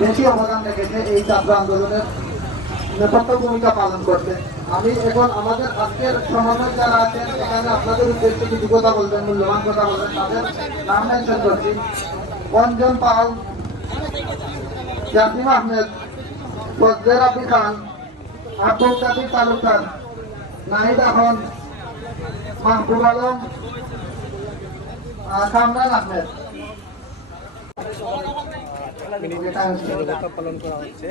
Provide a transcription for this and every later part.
বেশি অবদান রেখেছে এই ছাত্র আন্দোলনের নেপথ্য ভূমিকা পালন করতে। আমি এখন আমাদের আজকের সমাবেশ যারা আছেন, এখানে আপনাদের উদ্দেশ্যে কিছু কথা বলবেন, মূল্যবান কথা বলবেন। তাদের নাম মেনশন করছি। অঞ্জন পাল, জাসিম আহমেদ, ফজলে রাব্বি খান আব্দুল কাদির তালুকদার, নাহিদ আহমদ, মাহবুব আলম কামরান আহমেদ। পালন করা হচ্ছে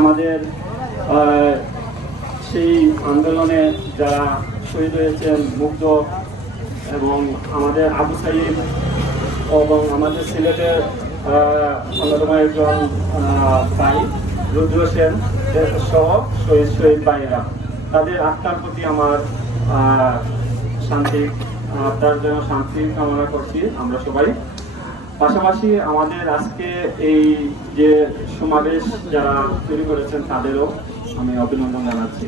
আমাদের সেই আন্দোলনে যারা শহীদ হয়েছেন মুগ্ধ এবং আমাদের আবু সাইদ এবং আমাদের সিলেটের অন্যতম একজন ভাই রুদ্র সেন সহ শহীদ শহীদ ভাইয়েরা। তাদের আত্মার প্রতি আমার শান্তি, আত্মার জন্য শান্তি কামনা করছি আমরা সবাই। পাশাপাশি আমাদের আজকে এই যে সমাবেশ যারা তৈরি করেছেন, তাদেরও আমি অভিনন্দন জানাচ্ছি।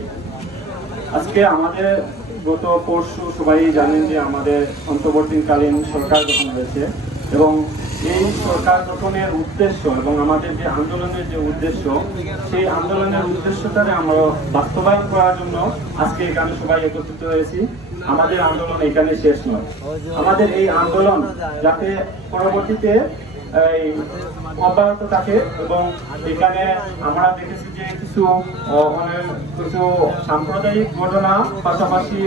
আজকে আমাদের গত পরশু সবাই জানেন যে আমাদের অন্তর্বর্তীকালীন সরকার গঠন হয়েছে এবং এই সরকার গঠনের উদ্দেশ্য এবং আমাদের যে আন্দোলনের যে উদ্দেশ্য, সেই আন্দোলনের উদ্দেশ্যটাকে আমরা বাস্তবায়ন করার জন্য আজকে এখানে সবাই একত্রিত হয়েছি। আমাদের আন্দোলন এখানে শেষ নয়। আমাদের এই আন্দোলন যাতে পরবর্তীতে এই অব্যাহত থাকে এবং এখানে আমরা দেখেছি যে কিছু অনেক কিছু সাম্প্রদায়িক ঘটনা পাশাপাশি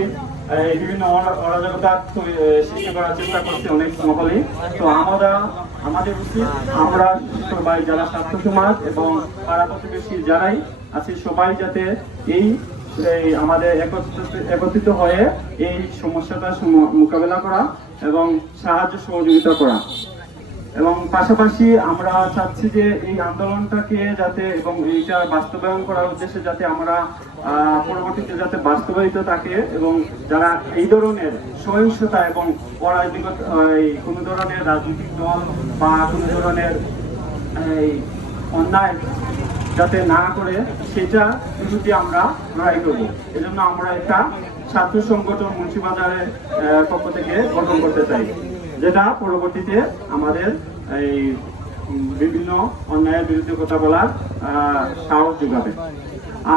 বিভিন্ন অরা- অরাজকতা সৃষ্টি করার চেষ্টা করছে অনেক মহলেই তো আমরা, আমাদের উচিত আমরা সবাই যারা ছাত্র সমাজ এবং পাড়া প্রতিবেশী যারাই আছে, সবাই যাতে এই এই আমাদের একত্রিত হয়ে এই সমস্যাটা সম- মোকাবেলা করা এবং সাহায্য সহযোগিতা করা। এবং পাশাপাশি আমরা চাচ্ছি যে এই আন্দোলনটাকে যাতে এবং এইটা বাস্তবায়ন করার উদ্দেশ্যে যাতে আমরা পরবর্তীতে যাতে বাস্তবায়িত থাকে এবং যারা এই ধরনের সহিংসতা এবং অরাজনৈতিক এই কোনো ধরনের রাজনৈতিক দল বা কোনো ধরনের, এই অন্যায় যাতে না করে, সেটা বিরুদ্ধে আমরা লড়াই করব। এজন্য আমরা একটা ছাত্র সংগঠন মুন্সিবাজারের পক্ষ থেকে গঠন করতে চাই। যেটা পরবর্তীতে আমাদের এই বিভিন্ন অন্যায়ের বিরুদ্ধে কথা বলার সাহস যোগাবে।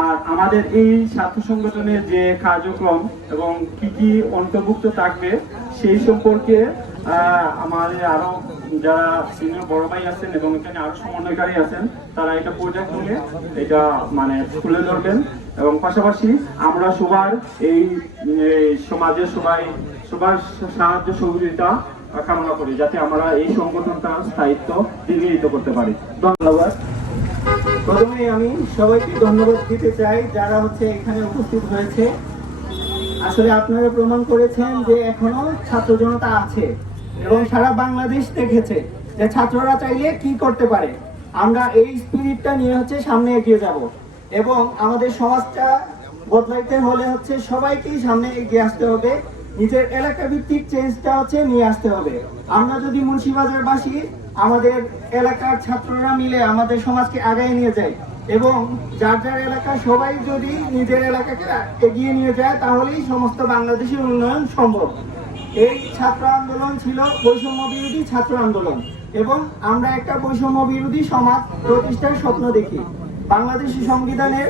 আর আমাদের এই ছাত্র সংগঠনের যে কার্যক্রম এবং কি কি অন্তর্ভুক্ত থাকবে, সেই সম্পর্কে আমাদের আরও যারা সিনিয়র বড় ভাই আছেন এবং এখানে আরও সমন্বয়কারী আছেন, তারা এটা পর্যায়ক্রমে এটা মানে তুলে ধরবেন। এবং পাশাপাশি আমরা সবার এই এই সমাজের সবাই, সবার সাহায্য সহযোগিতা কামনা করি যাতে আমরা এই সংগঠনটার স্থায়িত্ব দীর্ঘায়িত করতে পারি। ধন্যবাদ। প্রথমে আমি সবাইকে ধন্যবাদ দিতে চাই যারা হচ্ছে এখানে উপস্থিত হয়েছে। আসলে আপনারা প্রমাণ করেছেন যে এখনও ছাত্র জনতা আছে এবং সারা বাংলাদেশ দেখেছে যে ছাত্ররা চাইলে কি করতে পারে। আমরা এই স্পিরিটটা নিয়ে হচ্ছে সামনে এগিয়ে যাব এবং আমাদের সমাজটা বদলাইতে হলে হচ্ছে সবাইকেই সামনে এগিয়ে আসতে হবে। নিজের এলাকা ভিত্তিক চেঞ্জটা হচ্ছে নিয়ে আসতে হবে। আমরা যদি মুন্সিবাজারবাসী আমাদের এলাকার ছাত্ররা মিলে আমাদের সমাজকে আগায় নিয়ে যাই এবং যার যার এলাকা সবাই যদি নিজের এলাকাকে এগিয়ে নিয়ে যায়, তাহলেই সমস্ত বাংলাদেশের উন্নয়ন সম্ভব। এই ছাত্র আন্দোলন ছিল বৈষম্য বিরোধী ছাত্র আন্দোলন এবং আমরা একটা বৈষম্য বিরোধী সমাজ প্রতিষ্ঠার স্বপ্ন দেখি। বাংলাদেশি সংবিধানের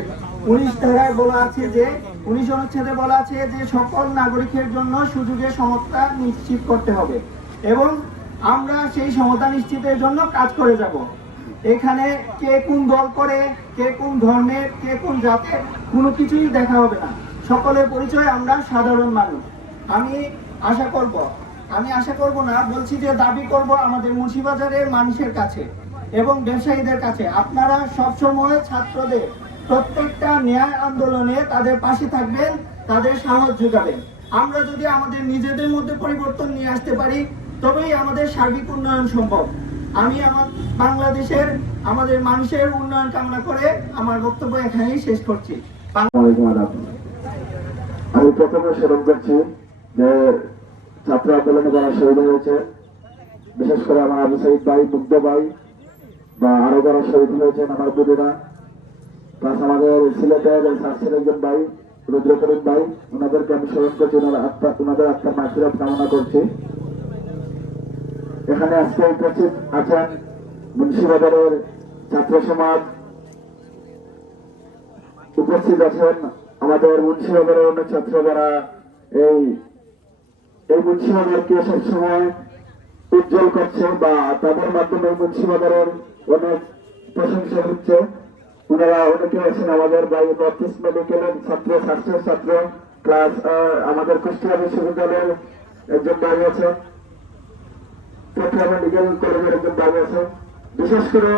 উনিশ ধারায় বলা আছে যে উনিশ অনুচ্ছেদে বলা আছে যে সকল নাগরিকের জন্য সুযোগের সমতা নিশ্চিত করতে হবে। এবং আমরা সেই সমতা নিশ্চিতের জন্য কাজ করে যাব। এখানে কে কোন দল করে, কে কোন ধর্মের, কে কোন জাতের, কোনো কিছুই দেখা হবে না। সকলের পরিচয় আমরা সাধারণ মানুষ। আমি আশা করব, আমি আশা করব না, বলছি যে দাবি করব আমাদের মুন্সিবাজারের মানুষের কাছে এবং ব্যবসায়ীদের কাছে। আপনারা সবসময় ছাত্রদের প্রত্যেকটা ন্যায় আন্দোলনে তাদের পাশে থাকবেন, তাদের সাহস যোগাবেন। আমরা যদি আমাদের নিজেদের মধ্যে পরিবর্তন নিয়ে আসতে পারি, তবেই আমাদের সার্বিক উন্নয়ন সম্ভব। আমি আমার বাংলাদেশের, আমাদের মানুষের উন্নয়ন কামনা করে আমার বক্তব্য এখানেই শেষ করছি। আমি প্রথমে স্মরণ করছি যে ছাত্র আন্দোলনে যারা শহীদ হয়েছে, বিশেষ করে আমার আবু সাইদ ভাই, মুগ্ধ ভাই, বা আরও যারা শহীদ হয়েছেন আমার বুড়িরা প্লাস আমাদের একজন ভাই ভাই, ওনাদেরকে আমি স্মরণ করছি, ওনার আত্মা, ওনাদের আত্মার কামনা করছি। এখানে আজকে উপস্থিত আছেন মুন্সিবাজারের ছাত্র সমাজ। উপস্থিত আছেন আমাদের মুন্সিবাজারের অন্য ছাত্র যারা এই এই মুন্সিবাজারকে সবসময় উজ্জ্বল করছে বা তাদের মাধ্যমে মুন্সিবাজারের অনেক প্রশংসা হচ্ছে। ওনারা অনেকে আছেন আমাদের বাড়ি নর্থ মেডিকেলের ছাত্র স্বাস্থ্যের ছাত্র প্লাস আমাদের কুষ্টিয়া বিশ্ববিদ্যালয়ের একজন ভাই আছে। চট্টগ্রাম মেডিকেল কলেজের একজন ভাই আছে। বিশেষ করে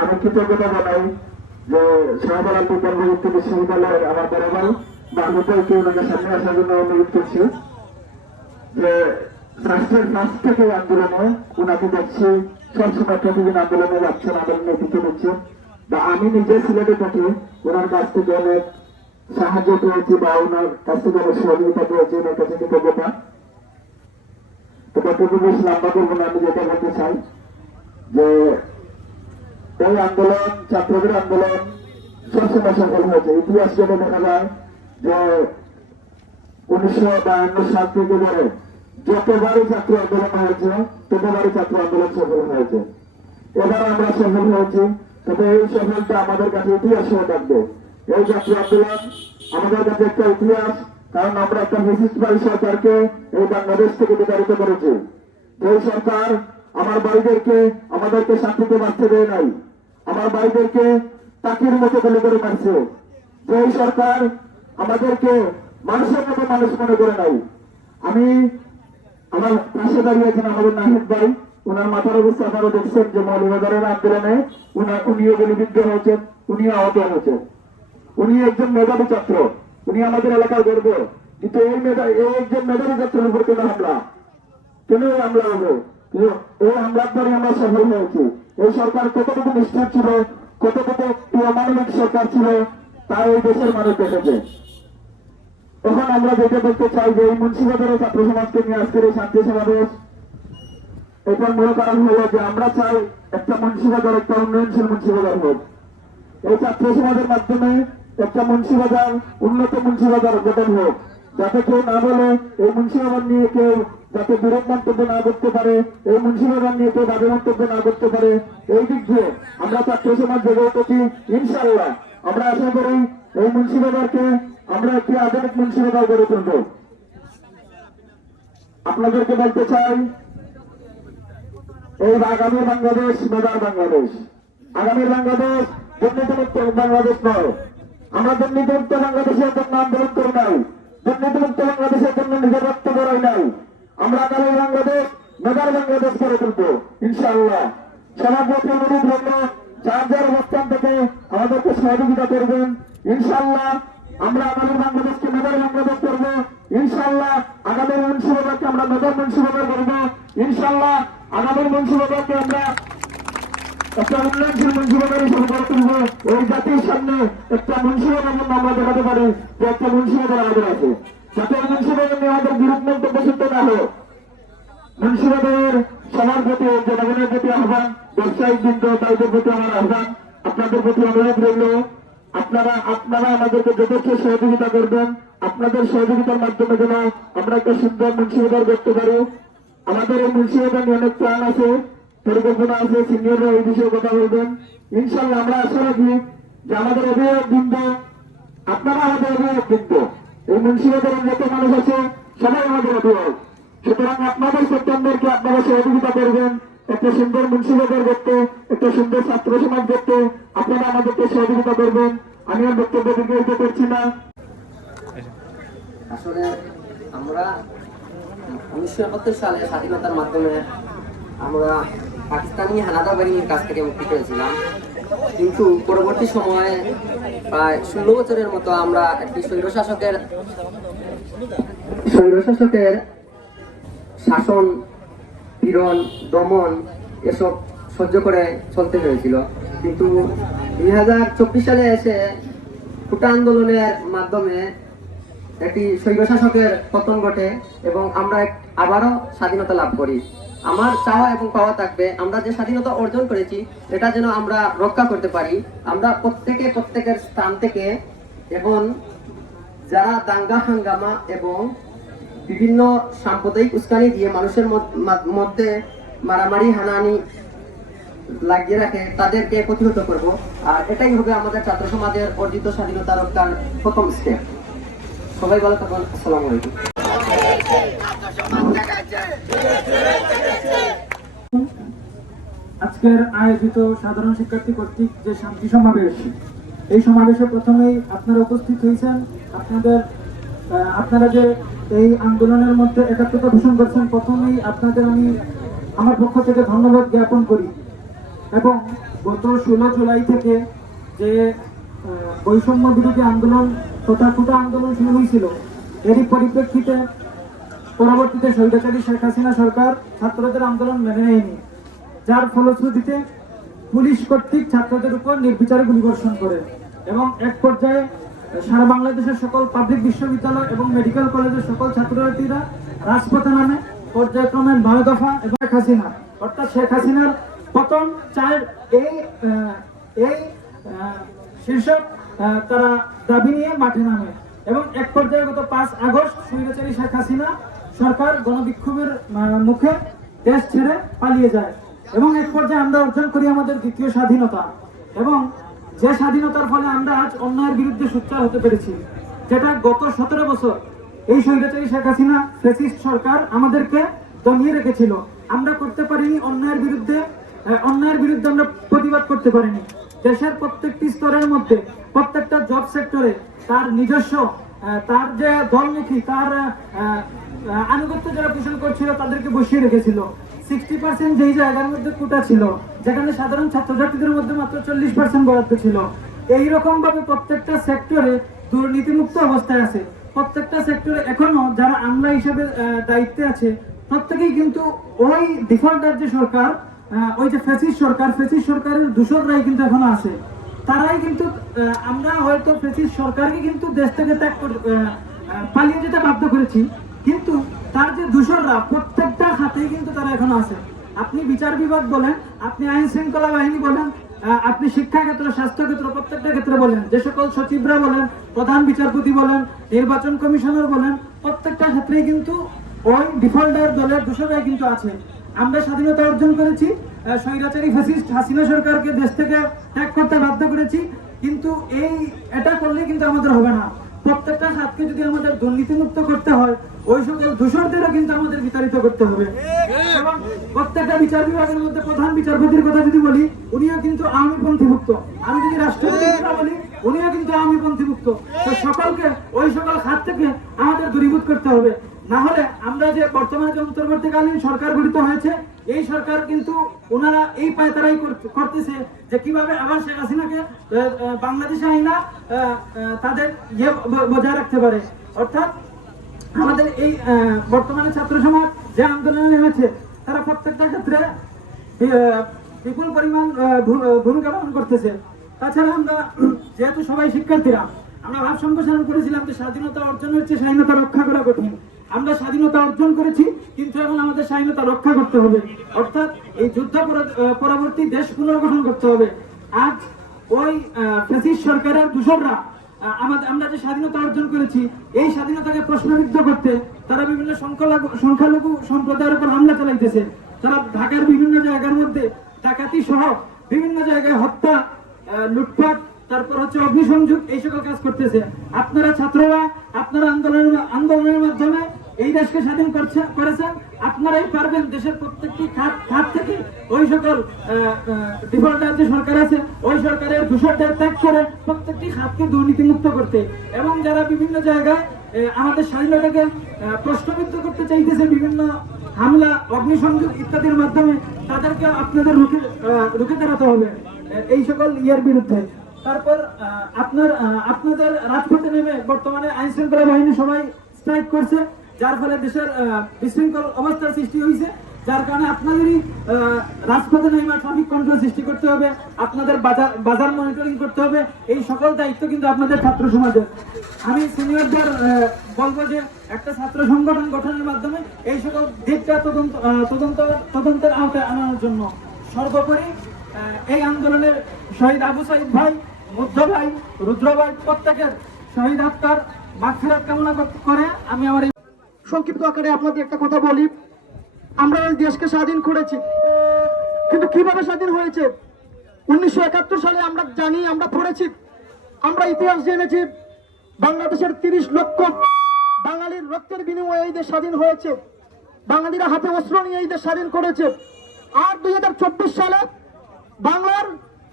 আমি কৃতজ্ঞতা জানাই যে শাহবাল আলী পূর্ববর্তী বিশ্ববিদ্যালয়ের আমার ভাই মাহমুদকে ওনাকে সামনে আসার জন্য অনুরোধ করছি যে রাষ্ট্রের কাছ থেকে আন্দোলনে ওনাকে দেখছি, সবসময় প্রতিদিন আন্দোলনে যাচ্ছেন, আন্দোলনে নেতৃত্ব দিচ্ছেন। বা আমি নিজে সিলেটে থাকি। ওনার কাছ থেকে অনেক সাহায্য পেয়েছি বা ওনার কাছ থেকে অনেক সহযোগিতা পেয়েছি, ওনার কাছে কৃতজ্ঞতা। তো বেশি লম্বা করব না, আমি যেটা বলতে চাই, যে এই আন্দোলন, ছাত্রদের আন্দোলন সবসময় সফল হয়েছে। ইতিহাস যেটা দেখা যায় যে উনিশশো বায়ান্ন সাল থেকে ধরে যতবারই ছাত্র আন্দোলন হয়েছে, ততবারই ছাত্র আন্দোলন সফল হয়েছে। এবার আমরা সফল হয়েছি তবে এই সফলতা আমাদের কাছে ইতিহাস হয়ে থাকবে। এই ছাত্র আন্দোলন আমাদের কাছে একটা ইতিহাস, কারণ আমরা একটা ফেসিস্টবাদী সরকারকে এই বাংলাদেশ থেকে বিতাড়িত করেছি। এই সরকার আমার ভাইদেরকে আমাদেরকে শান্তিতে বাঁচতে দেয় নাই, আমার ভাইদেরকে তাকির মতো গুলি করে মারছে। যেই সরকার আমাদেরকে মানুষের মতো মানুষ মনে করে নাই। আমি আমার পাশে দাঁড়িয়ে আছেন আমাদের নাহিদ ভাই। ওনার মাথার অবস্থা আপনারা দেখছেন যে মৌলবাজারের আন্দোলনে উনার উনিও গুলিবিদ্ধ হয়েছেন, উনিও আহত হয়েছেন। উনি একজন মেধাবী ছাত্র, উনি আমাদের এলাকার গর্ব। কিন্তু এই মেধা এই একজন মেধাবী ছাত্রের উপর কেন হামলা? কেন এই হামলা হবে এই হামলার পরে আমরা সফল হয়েছি। এই সরকার কতটুকু নিষ্ঠুর ছিল, কতটুকু অমানবিক সরকার ছিল, তা এই দেশের মানুষ দেখেছে। এখন আমরা যেটা দেখতে চাই যে এই মুন্সিবাজারের ছাত্র সমাজকে নিয়ে আজকের এই শান্তি সমাবেশ এটার মূল কারণ হলো যে আমরা চাই একটা মুন্সিবাজার, একটা উন্নয়নশীল মুন্সিবাজার হোক। এই ছাত্র সমাজের মাধ্যমে একটা মুন্সিবাজার, উন্নত মুন্সিবাজার গঠন হোক। যাতে কেউ না বলে এই মুন্সিবাজার নিয়ে কেউ যাতে বিরোধ মন্তব্য না করতে পারে, এই মুন্সিবাজার নিয়ে কেউ বাজে মন্তব্য না করতে পারে, এই দিক দিয়ে আমরা ছাত্র সমাজ জেগে উঠেছি ইনশাল্লাহ আমরা আশা করি এই মুন্সিবাজারকে আমরা একটি আধুনিক মুন্সিবাজার গড়ে তুলব। আপনাদেরকে বলতে চাই এই আগামী বাংলাদেশ মেধার বাংলাদেশ। আগামী বাংলাদেশ দুর্নীতিমুক্ত বাংলাদেশ নয়। আমরা দুর্নীতিমুক্ত বাংলাদেশের জন্য আন্দোলন করি নাই। দুর্নীতিমুক্ত বাংলাদেশের জন্য নিজের রক্ত বেরোই নাই। আমরা আগামী বাংলাদেশ মেধার বাংলাদেশ করে তুলবো, ইনশাআল্লাহ। সমাজপতি অনুরোধ হল যার যার অবস্থান থেকে আমাদেরকে সহযোগিতা করবেন, ইনশাআল্লাহ। আমরা আগামী বাংলাদেশকে মেধার বাংলাদেশ করব, ইনশাআল্লাহ। আগামী মুন্সিবাজারকে আমরা মেধার মুন্সিবাজার করব, ইনশাআল্লাহ। আগামী মুন্সিবাজারকে আমরা একটা উন্নয়নশীল মুন্সিবাজার হিসেবে গড়ে তুলবো। এই জাতির সামনে একটা মুন্সিবাজার জন্য আমরা দেখাতে পারি যে একটা মুন্সিবাজার আমাদের আছে। যাতে এই মুন্সিবাজার নিয়ে আমাদের বিরূপ মন্তব্য সিদ্ধ না হোক। মুন্সিবাজারের সবার প্রতি, জনগণের প্রতি আহ্বান, ব্যবসায়িক বৃন্দ, তাদের প্রতি আমার আহ্বান। আপনাদের প্রতি অনুরোধ রইল, আপনারা আপনারা আমাদেরকে যথেষ্ট সহযোগিতা করবেন। আপনাদের সহযোগিতার মাধ্যমে যেন আমরা একটা সুন্দর মুন্সিবাজার করতে পারি। আমাদের এই নিয়ে অনেক প্ল্যান আছে, পরিকল্পনা আছে সিনিয়ররা এই বিষয়ে কথা বলবেন। ইনশাল্লাহ আমরা আশা রাখি যে আমাদের অভিভাবক বৃন্দ আপনারা আমাদের অভিভাবক বৃন্দ এই মুন্সিবাজারের যত মানুষ আছে, সবাই আমাদের অভিভাবক। সুতরাং আপনাদের সেপ্টেম্বরকে আপনারা সহযোগিতা করবেন। একটা সুন্দর মুন্সিবাজার করতে একটা সুন্দর ছাত্র সমাজ করতে আপনারা আমাদেরকে সহযোগিতা করবেন। আমি আর বক্তব্য দীর্ঘায়িত করছি না। আসলে আমরা সালে স্বাধীনতার মাধ্যমে আমরা পাকিস্তানি হানাদার বাহিনীর কাছ থেকে মুক্তি পেয়েছিলাম। কিন্তু পরবর্তী সময়ে প্রায় ষোলো বছরের মতো আমরা একটি স্বৈরশাসকের স্বৈরশাসকের শাসন, পীড়ন, দমন এসব সহ্য করে চলতে হয়েছিল। কিন্তু দুই হাজার চব্বিশ সালে এসে কোটা আন্দোলনের মাধ্যমে একটি স্বৈরশাসকের পতন ঘটে এবং আমরা আবারও স্বাধীনতা লাভ করি। আমার চাওয়া এবং পাওয়া থাকবে, আমরা যে স্বাধীনতা অর্জন করেছি, এটা যেন আমরা রক্ষা করতে পারি। আমরা প্রত্যেকে প্রত্যেকের স্থান থেকে এবং যারা দাঙ্গা হাঙ্গামা এবং বিভিন্ন সাম্প্রদায়িক উস্কানি দিয়ে মানুষের মধ্যে মারামারি, হানাহানি লাগিয়ে রাখে, তাদেরকে প্রতিহত করব। আর এটাই হবে আমাদের ছাত্র সমাজের অর্জিত স্বাধীনতা রক্ষার প্রথম স্টেপ সবাই ভালো থাকুন আসসালামু আজকের আয়োজিত সাধারণ শিক্ষার্থী কর্তৃক যে শান্তি সমাবেশ, এই সমাবেশে প্রথমেই আপনারা উপস্থিত হয়েছেন। আপনাদের আপনারা যে এই আন্দোলনের মধ্যে একাত্মতা পোষণ করছেন, প্রথমেই আপনাদের আমি আমার পক্ষ থেকে ধন্যবাদ জ্ঞাপন করি। এবং গত ষোলো জুলাই থেকে যে বৈষম্য বিরোধী আন্দোলন তথা কোটা আন্দোলন শুরু হয়েছিল। এরই পরিপ্রেক্ষিতে পরবর্তীতে স্বৈরাচারী শেখ হাসিনা সরকার ছাত্রদের আন্দোলন মেনে নেয়নি, যার ফলশ্রুতিতে পুলিশ কর্তৃক ছাত্রদের উপর নির্বিচারে গুলিবর্ষণ করে এবং এক পর্যায়ে সারা বাংলাদেশের সকল পাবলিক বিশ্ববিদ্যালয় এবং মেডিকেল কলেজের সকল ছাত্রছাত্রীরা রাজপথে নামে। পর্যায়ক্রমে নয় দফা এবং শেখ হাসিনা। অর্থাৎ শেখ হাসিনার পতন চার এই এই শীর্ষক তারা দাবি নিয়ে মাঠে নামে। এবং এক পর্যায়ে গত পাঁচ আগস্ট স্বৈরাচারী শেখ হাসিনা সরকার গণবিক্ষোভের মুখে দেশ ছেড়ে পালিয়ে যায়। এবং এক পর্যায়ে আমরা অর্জন করি আমাদের দ্বিতীয় স্বাধীনতা। এবং যে স্বাধীনতার ফলে আমরা আজ অন্যায়ের বিরুদ্ধে সোচ্চার হতে পেরেছি, যেটা গত সতেরো বছর এই স্বৈরাচারী শেখ হাসিনা ফেসিস্ট সরকার আমাদেরকে দমিয়ে রেখেছিল। আমরা করতে পারিনি অন্যায়ের বিরুদ্ধে অন্যায়ের বিরুদ্ধে আমরা প্রতিবাদ করতে পারিনি। দেশের প্রত্যেকটি স্তরের মধ্যে প্রত্যেকটা জব সেক্টরে তার নিজস্ব তার যে দলমুখী তার আনুগত্য যারা পোষণ করছিল, তাদেরকে বসিয়ে রেখেছিল। সিক্সটি পার্সেন্ট যেই জায়গার মধ্যে কোটা ছিল, যেখানে সাধারণ ছাত্রছাত্রীদের মধ্যে মাত্র চল্লিশ পার্সেন্ট বরাদ্দ ছিল এইরকম ভাবে প্রত্যেকটা সেক্টরে দুর্নীতিমুক্ত অবস্থায় আছে। প্রত্যেকটা সেক্টরে এখনও যারা আমলা হিসেবে দায়িত্বে আছে, প্রত্যেকেই কিন্তু ওই ডিফল্টার যে সরকার ওই যে ফেসিস সরকার ফেসিস সরকারের দূষকরাই কিন্তু এখনও আছে। তারাই কিন্তু আমরা হয়তো ফেসিস সরকারকে কিন্তু দেশ থেকে ত্যাগ পালিয়ে যেতে বাধ্য করেছি। কিন্তু তার যে দূষররা প্রত্যেকটা হাতেই কিন্তু তারা এখনও আছে। আপনি বিচার বিভাগ বলেন, আপনি আইন শৃঙ্খলা বাহিনী বলেন আপনি শিক্ষা ক্ষেত্র স্বাস্থ্য ক্ষেত্র প্রত্যেকটা ক্ষেত্রে বলেন, যে সকল সচিবরা বলেন, প্রধান বিচারপতি বলেন, নির্বাচন কমিশনার বলেন, প্রত্যেকটা ক্ষেত্রেই কিন্তু ওই ডিফল্টার দলের দূষরাই কিন্তু আছে। আমরা স্বাধীনতা অর্জন করেছি স্বৈরাচারী ফ্যাসিস্ট হাসিনা সরকারকে দেশ থেকে ত্যাগ করতে বাধ্য করেছি। কিন্তু এই এটা করলে কিন্তু আমাদের হবে না। প্রত্যেকটা হাতকে যদি আমাদের দুর্নীতিমুক্ত করতে হয়, ওই সকল দূষরদেরও কিন্তু আমাদের বিতাড়িত করতে হবে। এবং প্রত্যেকটা বিচার বিভাগের মধ্যে প্রধান বিচারপতির কথা যদি বলি, উনিও কিন্তু আওয়ামী পন্থীভুক্ত। আমি যদি রাষ্ট্রপতির কথা বলি, উনিও কিন্তু আওয়ামী পন্থীভুক্ত। সকলকে, ওই সকল হাত থেকে আমাদের দূরীভূত করতে হবে। না হলে আমরা যে বর্তমানে যে অন্তর্বর্তীকালীন সরকার গঠিত হয়েছে এই সরকার কিন্তু ওনারা এই পায়তারাই করতে- করতেছে যে কীভাবে আবার শেখ হাসিনাকে বাংলাদেশে আইনা তাদের ইয়ে বজায় রাখতে পারে। অর্থাৎ আমাদের এই বর্তমানে ছাত্র সমাজ যে আন্দোলনে নেমেছে তারা প্রত্যেকটা ক্ষেত্রে বিপুল পরিমাণ ভূমিকা পালন করতেছে। তাছাড়া আমরা যেহেতু সবাই শিক্ষার্থীরা, আমরা ভাব সম্প্রসারণ করেছিলাম যে স্বাধীনতা অর্জনের চেয়ে স্বাধীনতা রক্ষা করা কঠিন। আমরা স্বাধীনতা অর্জন করেছি কিন্তু এখন আমাদের স্বাধীনতা রক্ষা করতে হবে। অর্থাৎ এই যুদ্ধ পরবর্তী দেশ পুনর্গঠন করতে হবে। আজ ওই ফেসিস সরকারের দূষররা আহ, আমাদের আমরা যে স্বাধীনতা অর্জন করেছি এই স্বাধীনতাকে প্রশ্নবিদ্ধ করতে তারা বিভিন্ন সংখ্যালঘু সংখ্যালঘু সম্প্রদায়ের উপর হামলা চালাইতেছে। তারা ঢাকার বিভিন্ন জায়গার মধ্যে ডাকাতি সহ বিভিন্ন জায়গায় হত্যা লুটপাট তারপর হচ্ছে অগ্নিসংযোগ এই সকল কাজ করতেছে। আপনারা ছাত্ররা আপনারা আন্দোলনের আন্দোলনের মাধ্যমে এই দেশকে স্বাধীন করছে- করেছেন। আপনারাই পারবেন দেশের প্রত্যেকটি খাত খাত থেকে। ওই সকল ডিফল্টার যে সরকার আছে, ওই সরকারের দূষণদের ত্যাগ করে প্রত্যেকটি খাতকে দুর্নীতিমুক্ত করতে। এবং যারা বিভিন্ন জায়গায় আমাদের স্বাধীনতাকে প্রশ্নবিদ্ধ করতে চাইতেছে, বিভিন্ন হামলা, অগ্নিসংযোগ ইত্যাদির মাধ্যমে, তাদেরকে আপনাদের রুখে রুখে দাঁড়াতে হবে এই সকল ইয়ের বিরুদ্ধে। তারপর আপনার আপনাদের রাজপথে নেমে বর্তমানে আইন শৃঙ্খলা বাহিনী সবাই স্ট্রাইক করছে। যার ফলে দেশের বিশৃঙ্খল অবস্থার সৃষ্টি হয়েছে, যার কারণে আপনাদেরই রাজপথে নেমে ট্রাফিক কন্ট্রোল সৃষ্টি করতে হবে, আপনাদের বাজার বাজার মনিটরিং করতে হবে, এই সকল দায়িত্ব কিন্তু আপনাদের ছাত্র সমাজের। আমি সিনিয়রদের বলব যে একটা ছাত্র সংগঠন গঠনের মাধ্যমে এই সকল দিকটা তদন্ত তদন্ত, তদন্তের আওতায় আনানোর জন্য সর্বোপরি এই আন্দোলনের শহীদ আবু সাইদ ভাই, মুগ্ধ ভাই, রুদ্র ভাই প্রত্যেকের শহীদ আত্মার মাগফিরাত কামনা করে আমি আমার সংক্ষিপ্ত আকারে আপনাদের একটা কথা বলি। আমরা এই দেশকে স্বাধীন করেছি। কিন্তু কীভাবে স্বাধীন হয়েছে? উনিশশো একাত্তর সালে আমরা জানি, আমরা পড়েছি, আমরা ইতিহাস জেনেছি, বাংলাদেশের তিরিশ লক্ষ বাঙালির রক্তের বিনিময়ে এই দেশ স্বাধীন হয়েছে। বাঙালিরা হাতে অস্ত্র নিয়ে এই দেশ স্বাধীন করেছে। আর দুই হাজার চব্বিশ সালে বাংলার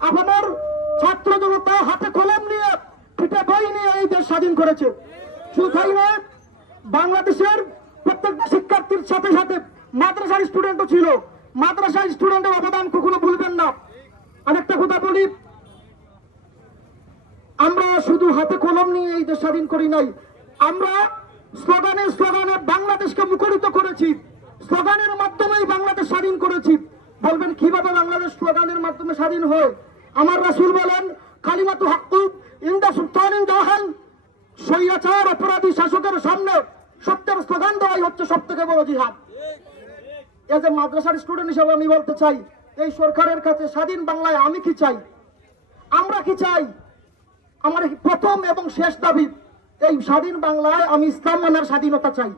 আপনার ছাত্র জনতা হাতে কলম নিয়ে, পিঠে বই নিয়ে এই দেশ স্বাধীন করেছে। শুধু তাই নয় বাংলাদেশের প্রত্যেকটা শিক্ষার্থীর সাথে সাথে মাদ্রাসার স্টুডেন্টও ছিল। মাদ্রাসার স্টুডেন্টের অবদান কখনো ভুলবেন না। আরেকটা কথা বলি, আমরা শুধু হাতে কলম নিয়ে এই দেশ স্বাধীন করি নাই। আমরা স্লোগানে স্লোগানে বাংলাদেশকে মুখরিত করেছি। স্লোগানের মাধ্যমেই বাংলাদেশ স্বাধীন করেছি। বলবেন, কীভাবে বাংলাদেশ স্লোগানের মাধ্যমে স্বাধীন হয়? আমার রাসূল বলেন কালিমাতু হাক্কু ইন্দা সুলতানিন জাহান স্বৈরাচার অপরাধী শাসকের সামনে সত্যের স্লোগান দেওয়াই হচ্ছে সব থেকে বড় জিহাদ। এ মাদ্রাসার স্টুডেন্ট হিসেবে আমি বলতে চাই, এই সরকারের কাছে স্বাধীন বাংলায় আমি কি চাই? আমরা কি চাই? আমার প্রথম এবং শেষ দাবি, এই স্বাধীন বাংলায় আমি ইসলাম মানার স্বাধীনতা চাই।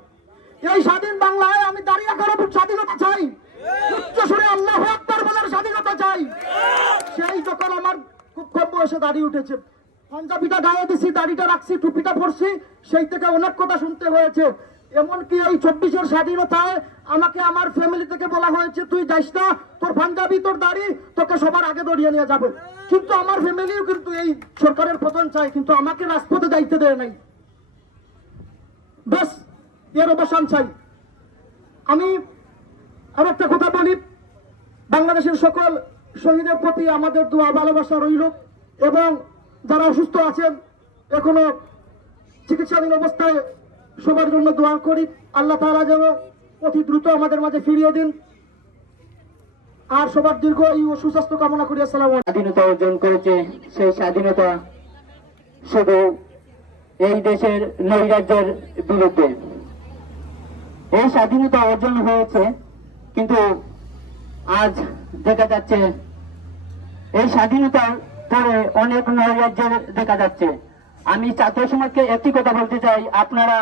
এই স্বাধীন বাংলায় আমি দাঁড়িয়ে করার স্বাধীনতা চাই। উচ্চ সুরে আল্লাহ আকবর বলার স্বাধীনতা চাই। সেই যখন আমার খুব কম বয়সে দাঁড়িয়ে উঠেছে পাঞ্জাবিটা গায়ে দিছি, দাড়িটা রাখছি, টুপিটা পরছি, সেই থেকে অনেক কথা শুনতে হয়েছে। এমনকি এই চব্বিশের স্বাধীনতায় আমাকে আমার ফ্যামিলি থেকে বলা হয়েছে, তুই যাইস না, তোর পাঞ্জাবি, তোর দাড়ি, তোকে সবার আগে দড়িয়ে নিয়ে যাবে। কিন্তু আমার ফ্যামিলিও কিন্তু এই সরকারের পতন চাই কিন্তু আমাকে রাজপথে যাইতে দেয় নাই। বেশ এর অবসান চাই। আমি আর একটা কথা বলি, বাংলাদেশের সকল শহীদের প্রতি আমাদের দোয়া, ভালোবাসা রইল এবং যারা অসুস্থ আছেন, এখনও চিকিৎসাধীন অবস্থায় সবার জন্য দোয়া করি। আল্লাহ তাআলা যেন অতি দ্রুত আমাদের মাঝে ফিরিয়ে দিন। আর সবার দীর্ঘ এই সুস্বাস্থ্য কামনা করি। আসসালাম স্বাধীনতা অর্জন করেছে সেই স্বাধীনতা শুধু এই দেশের নৈরাজ্যের বিরুদ্ধে। এই স্বাধীনতা অর্জন হয়েছে, কিন্তু আজ দেখা যাচ্ছে এই স্বাধীনতার পরে অনেক নৈরাজ্যের দেখা যাচ্ছে। আমি ছাত্র সমাজকে একটি কথা বলতে চাই, আপনারা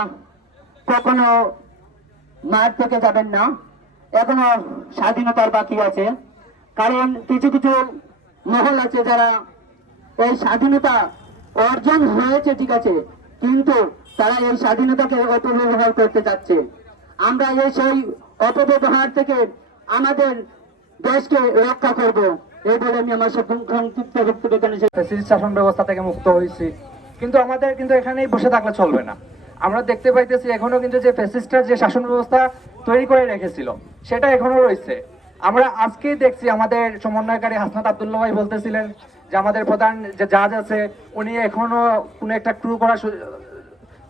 কখনো মাঠ থেকে যাবেন না। এখনও স্বাধীনতার বাকি আছে। কারণ কিছু কিছু মহল আছে যারা এই স্বাধীনতা অর্জন হয়েছে, ঠিক আছে, কিন্তু তারা এই স্বাধীনতাকে অপব্যবহার করতে চাচ্ছে। আমরা এই সেই অপব্যবহার থেকে আমাদের দেশকে রক্ষা করব। এই বলে আমি আমার সংক্ষিপ্ত বক্তব্য এখানে শাসন ব্যবস্থা থেকে মুক্ত হয়েছি। কিন্তু আমাদের কিন্তু এখানেই বসে থাকলে চলবে না। আমরা দেখতে পাইতেছি এখনও কিন্তু যে ফ্যাসিস্টরা যে শাসন ব্যবস্থা তৈরি করে রেখেছিল, সেটা এখনও রয়েছে। আমরা আজকেই দেখছি আমাদের সমন্বয়কারী হাসনাত আবদুল্লাহ ভাই বলতেছিলেন যে আমাদের প্রধান যে জাজ আছে, উনি এখনও কোনো একটা ক্রু করা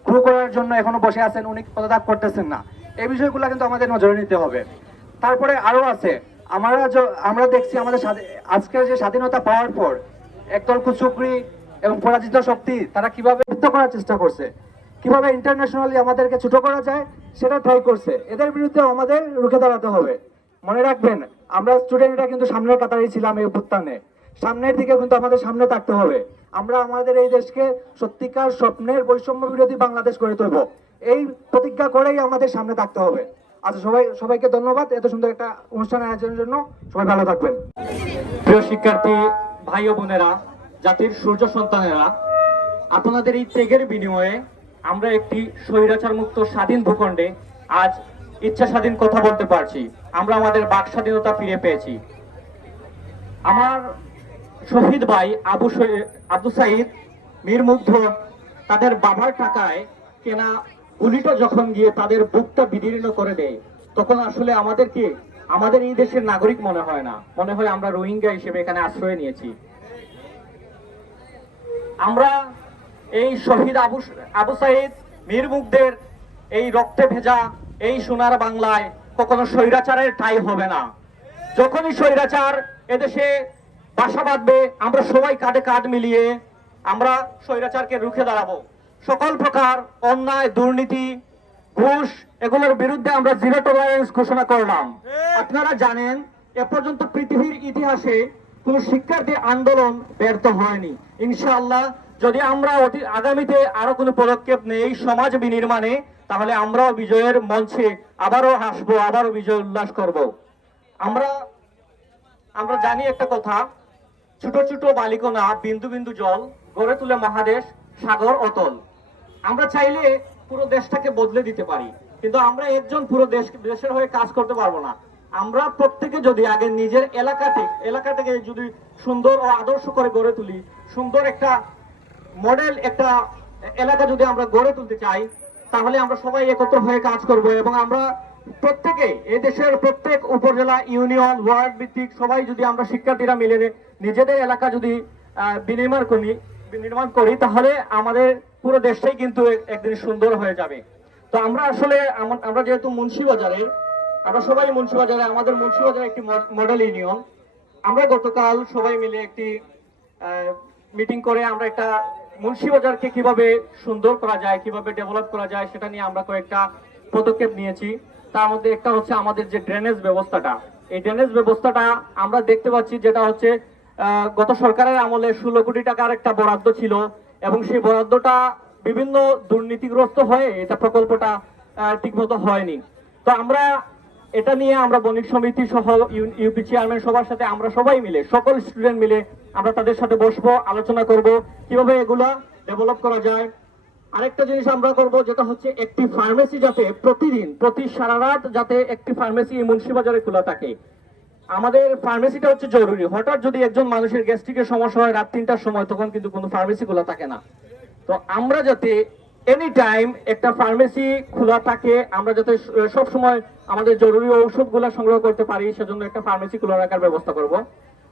ক্রু করার জন্য এখনও বসে আছেন, উনি পদত্যাগ করতেছেন না। এই বিষয়গুলো কিন্তু আমাদের নজরে নিতে হবে। তারপরে আরও আছে আমরা আমরা দেখছি আমাদের আজকের যে স্বাধীনতা পাওয়ার পর একদল কুচুকরি এবং পরাজিত শক্তি, তারা কীভাবে মুক্ত করার চেষ্টা করছে? কীভাবে ইন্টারন্যাশনালি আমাদেরকে ছোট করা যায়, সেটা ট্রাই করছে। এদের বিরুদ্ধে আমাদের রুখে দাঁড়াতে হবে। মনে রাখবেন, আমরা স্টুডেন্টরা কিন্তু সামনের কাতারেই ছিলাম এই অভ্যুত্থানে। সামনের দিকে কিন্তু আমাদের সামনে থাকতে হবে। আমরা আমাদের এই দেশকে সত্যিকার স্বপ্নের বৈষম্য বিরোধী বাংলাদেশ গড়ে তুলব। এই প্রতিজ্ঞা করেই আমাদের সামনে থাকতে হবে। আচ্ছা সবাই সবাইকে ধন্যবাদ এত সুন্দর একটা অনুষ্ঠান আয়োজনের জন্য। সবাই ভালো থাকবেন। প্রিয় শিক্ষার্থী, ভাই ও বোনেরা, জাতির সূর্য সন্তানেরা, আপনাদের এই ত্যাগের বিনিময়ে আমরা একটি স্বৈরাচার মুক্ত স্বাধীন ভূখণ্ডে আজ ইচ্ছা স্বাধীন কথা বলতে পারছি। আমরা আমাদের বাক স্বাধীনতা ফিরে পেয়েছি। আমার শহীদ ভাই আবু সৈ- আবু সাইদ, মীর মুগ্ধ, তাদের বাবার টাকায় কেনা গুলিটা যখন গিয়ে তাদের বুকটা বিদীর্ণ করে দেয়, তখন আসলে আমাদেরকে, আমাদের এই দেশের নাগরিক মনে হয় না। মনে হয় আমরা রোহিঙ্গা হিসেবে এখানে আশ্রয় নিয়েছি। আমরা এই শহীদ আবু আবু সাইদ মীর মুগ্ধের এই রক্তে ভেজা এই সোনার বাংলায় কখনো স্বৈরাচারের ঠাই হবে না। যখনই স্বৈরাচার এদেশে বাসা বাঁধবে, আমরা সবাই কাঁধে কাঁধ মিলিয়ে আমরা স্বৈরাচারকে রুখে দাঁড়াবো। সকল প্রকার অন্যায় দুর্নীতি ঘুষ এগুলোর বিরুদ্ধে আমরা জিরো টলারেন্স ঘোষণা করলাম। আপনারা জানেন এ পর্যন্ত পৃথিবীর ইতিহাসে কোন শিক্ষার্থী আন্দোলন ব্যর্থ হয়নি। ইনশাআল্লাহ যদি আমরা অতি আগামীতে আরও কোনো পদক্ষেপ নেই সমাজ বিনির্মাণে তাহলে আমরাও বিজয়ের মঞ্চে আবারও হাসবো আবারও বিজয় উল্লাস করব। আমরা আমরা জানি একটা কথা ছোট ছোট বালিকণা বিন্দু বিন্দু জল গড়ে তুলে মহাদেশ সাগর অতল। আমরা চাইলে পুরো দেশটাকে বদলে দিতে পারি, কিন্তু আমরা একজন পুরো দেশ, দেশের হয়ে কাজ করতে পারব না। আমরা প্রত্যেকে যদি আগে নিজের এলাকাতে, এলাকাটাকে যদি সুন্দর ও আদর্শ করে গড়ে তুলি, সুন্দর একটা মডেল, একটা এলাকা যদি আমরা গড়ে তুলতে চাই, তাহলে আমরা সবাই একত্র হয়ে কাজ করব এবং আমরা প্রত্যেকে এই দেশের প্রত্যেক উপজেলা, ইউনিয়ন, ওয়ার্ড ভিত্তিক সবাই যদি আমরা শিক্ষার্থীরা মিলে নিজেদের এলাকা যদি বিনির্মাণ করি নির্মাণ করি, তাহলে আমাদের পুরো দেশটাই কিন্তু একদিন সুন্দর হয়ে যাবে। তো আমরা আসলে আমরা যেহেতু মুন্সিবাজারের আমরা সবাই মুন্সিবাজারে আমাদের মুন্সিবাজারে একটি মডেল ইউনিয়ন। আমরা গতকাল সবাই মিলে একটি মিটিং করে আমরা একটা মুন্সিবাজারকে কীভাবে সুন্দর করা যায়, কীভাবে ডেভেলপ করা যায়, সেটা নিয়ে আমরা কয়েকটা পদক্ষেপ নিয়েছি। তার মধ্যে একটা হচ্ছে আমাদের যে ড্রেনেজ ব্যবস্থাটা। এই ড্রেনেজ ব্যবস্থাটা আমরা দেখতে পাচ্ছি, যেটা হচ্ছে গত সরকারের আমলে ষোলো কোটি টাকার একটা বরাদ্দ ছিল এবং সেই বরাদ্দটা বিভিন্ন দুর্নীতিগ্রস্ত হয়ে এটা প্রকল্পটা ঠিকমতো হয়নি। তো আমরা এটা নিয়ে আমরা বণিক সমিতি সহ ইউপি চেয়ারম্যান সবার সাথে আমরা সবাই মিলে, সকল স্টুডেন্ট মিলে আমরা তাদের সাথে বসবো, আলোচনা করব, কীভাবে এগুলা ডেভেলপ করা যায়। আরেকটা জিনিস আমরা করব, যেটা হচ্ছে একটি ফার্মেসি যাতে প্রতিদিন, প্রতি সারা রাত যাতে একটি ফার্মেসি মুন্সিবাজারে খোলা থাকে। আমাদের ফার্মেসিটা হচ্ছে জরুরি। হঠাৎ যদি একজন মানুষের গ্যাস্ট্রিকের সমস্যা হয় রাত তিনটার সময়, তখন কিন্তু কোনো ফার্মেসি খোলা থাকে না। তো আমরা যাতে এনি টাইম একটা ফার্মেসি খোলা থাকে, আমরা যাতে সব সময় আমাদের জরুরি ঔষধগুলো সংগ্রহ করতে পারি, সেজন্য একটা ফার্মেসি খোলা রাখার ব্যবস্থা করব।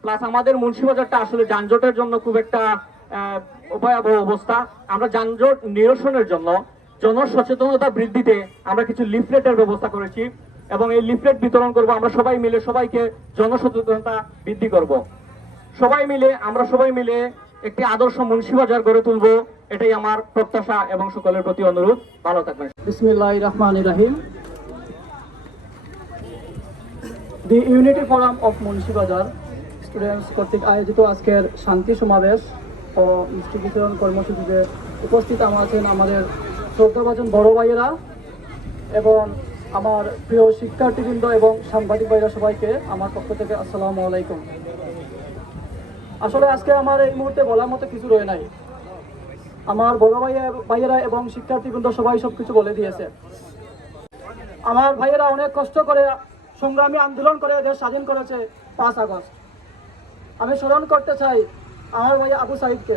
প্লাস আমাদের মুন্সিবাজারটা আসলে যানজটের জন্য খুব একটা ভয়াবহ অবস্থা। আমরা যানজট নিরসনের জন্য জনসচেতনতা বৃদ্ধিতে আমরা কিছু লিফলেটের ব্যবস্থা করেছি। এবং এই লিফলেট বিতরণ করব, আমরা সবাই মিলে সবাইকে জনসচেতনতা বৃদ্ধি করব। সবাই মিলে, আমরা সবাই মিলে একটি আদর্শ মুন্সিবাজার গড়ে তুলবো, এটাই আমার প্রত্যাশা এবং সকলের প্রতি অনুরোধ। ভালো থাকবেন। Rahman Rahim. The unity forum of Munshibazar students কর্তৃক আয়োজিত আজকের শান্তি সমাবেশ ও মিষ্টি বিতরণ কর্মসূচিতে উপস্থিত আছেন আমাদের শ্রদ্ধাভাজন বড় ভাইয়েরা এবং আমার প্রিয় শিক্ষার্থীবৃন্দ এবং সাংবাদিক ভাইরা সবাইকে আমার পক্ষ থেকে আসসালামু আলাইকুম। আসলে আজকে আমার এই মুহূর্তে বলার মতো কিছু রয়ে নাই। আমার বড় ভাইয়া, ভাইয়েরা এবং শিক্ষার্থীবৃন্দ সবাই সব কিছু বলে দিয়েছে। আমার ভাইয়েরা অনেক কষ্ট করে সংগ্রামী আন্দোলন করে দেশ স্বাধীন করেছে পাঁচ আগস্ট। আমি স্মরণ করতে চাই আমার ভাই আবু সাইদকে,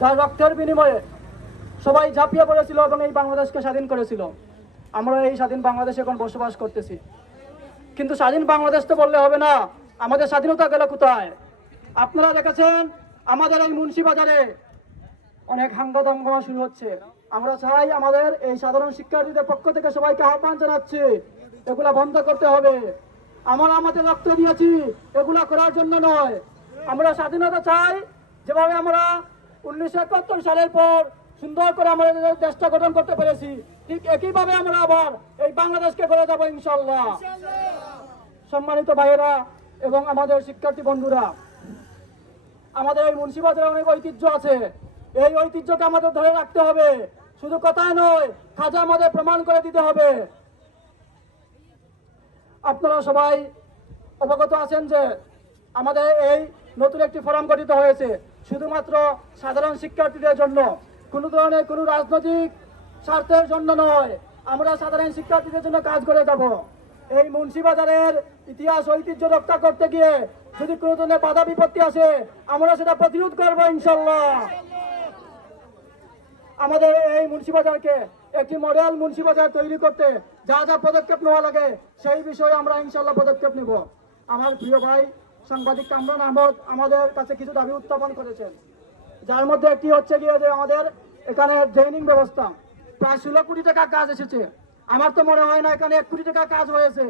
যার রক্তের বিনিময়ে সবাই ঝাঁপিয়ে পড়েছিল এবং এই বাংলাদেশকে স্বাধীন করেছিল। আমরা এই স্বাধীন বাংলাদেশে এখন বসবাস করতেছি। কিন্তু স্বাধীন বাংলাদেশ তো বললে হবে না, আমাদের স্বাধীনতা গেল কোথায়? আপনারা দেখেছেন, আমাদের এই মুন্সিবাজারে অনেক হাঙ্গা দমগমা শুরু হচ্ছে। আমরা চাই আমাদের এই সাধারণ শিক্ষার্থীদের পক্ষ থেকে সবাইকে আহ্বান জানাচ্ছি, এগুলা বন্ধ করতে হবে। আমরা আমাদের রক্ত দিয়েছি, এগুলা করার জন্য নয়। আমরা স্বাধীনতা চাই, যেভাবে আমরা উনিশশো একাত্তর সালের পর সুন্দর করে আমাদের দেশটা গঠন করতে পেরেছি ঠিক একইভাবে আমরা আবার এই বাংলাদেশকে করে যাব ইনশাল্লাহ সম্মানিত ভাইয়েরা এবং আমাদের শিক্ষার্থী বন্ধুরা আমাদের এই মুন্সিবাজারে অনেক ঐতিহ্য আছে। এই ঐতিহ্যকে আমাদের ধরে রাখতে হবে। শুধু কথায় নয় কাজে আমাদের প্রমাণ করে দিতে হবে। আপনারা সবাই অবগত আছেন যে আমাদের এই নতুন একটি ফোরাম গঠিত হয়েছে শুধুমাত্র সাধারণ শিক্ষার্থীদের জন্য। কোনো ধরনের কোনো রাজনৈতিক স্বার্থের জন্য নয়। আমরা সাধারণ শিক্ষার্থীদের জন্য কাজ করে যাব। এই মুন্সিবাজারের ইতিহাস, ঐতিহ্য রক্ষা করতে গিয়ে যদি কোনো ধরনের বাধা বিপত্তি আসে, আমরা সেটা প্রতিরোধ করব ইনশাল্লাহ। আমাদের এই মুন্সিবাজারকে একটি মডেল মুন্সিবাজার তৈরি করতে যা যা পদক্ষেপ নেওয়া লাগে, সেই বিষয়ে আমরা ইনশাল্লাহ পদক্ষেপ নেব। আমার প্রিয় ভাই, সাংবাদিক কামরান আহমদ আমাদের কাছে কিছু দাবি উত্থাপন করেছেন। যার মধ্যে একটি হচ্ছে গিয়ে যে আমাদের এখানে ড্রেনিং ব্যবস্থা। প্রায় ষোলো কোটি টাকা কাজ এসেছে। আমার তো মনে হয় না এখানে এক কোটি টাকা কাজ হয়েছে।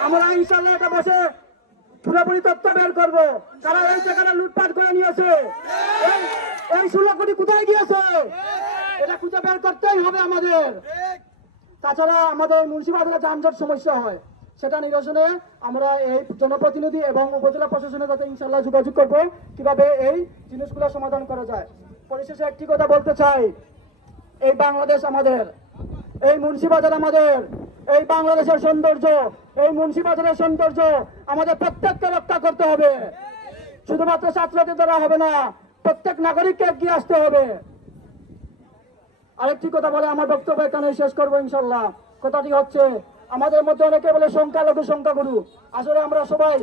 আমরা ইনশাল্লাহ এটা বসে পুরোপুরি তথ্য বের করব। তারা এই টাকাটা লুটপাট করে নিয়েছে? এই- ষোলো কোটি কোথায় গিয়েছে? এটা খুঁজে বের করতেই হবে আমাদের। তাছাড়া আমাদের মুন্সিপালদের যানজট সমস্যা হয়। সেটা নিরসনে আমরা এই জনপ্রতিনিধি এবং উপজেলা প্রশাসনের সাথে ইনশাল্লাহ যোগাযোগ করব, কীভাবে এই জিনিসগুলো সমাধান করা যায়। পরিশেষে একটি কথা বলতে চাই, এই বাংলাদেশ আমাদের, এই মুন্সিবাজার আমাদের, এই বাংলাদেশের সৌন্দর্য, এই মুন্সিবাজারের সৌন্দর্য আমাদের প্রত্যেককে রক্ষা করতে হবে। শুধুমাত্র ছাত্রদের দ্বারা হবে না, প্রত্যেক নাগরিককে এগিয়ে আসতে হবে। আরেকটি কথা বলে আমার বক্তব্য এখানে শেষ করব ইনশাল্লাহ কথাটি হচ্ছে আমাদের মধ্যে অনেকে বলে সংখ্যালঘু, সংখ্যাগুরু। আসলে আমরা সবাই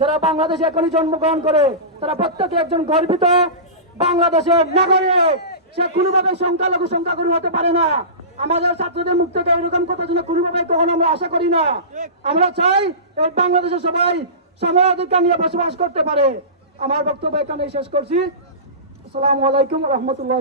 যারা বাংলাদেশে এখনই জন্মগ্রহণ করে, তারা প্রত্যেকে একজন গর্বিত বাংলাদেশের নাগরিক। সে কোনোভাবে সংখ্যালঘু, সংখ্যাগুরু হতে পারে না। আমাদের ছাত্রদের মুখ থেকে এরকম কথা যেন কোনোভাবে কখনো আমরা আশা করি না। আমরা চাই এই বাংলাদেশে সবাই সম অধিকার নিয়ে বসবাস করতে পারে। আমার বক্তব্য এখানে শেষ করছি। আসসালামু আলাইকুম রহমতুল্লাহ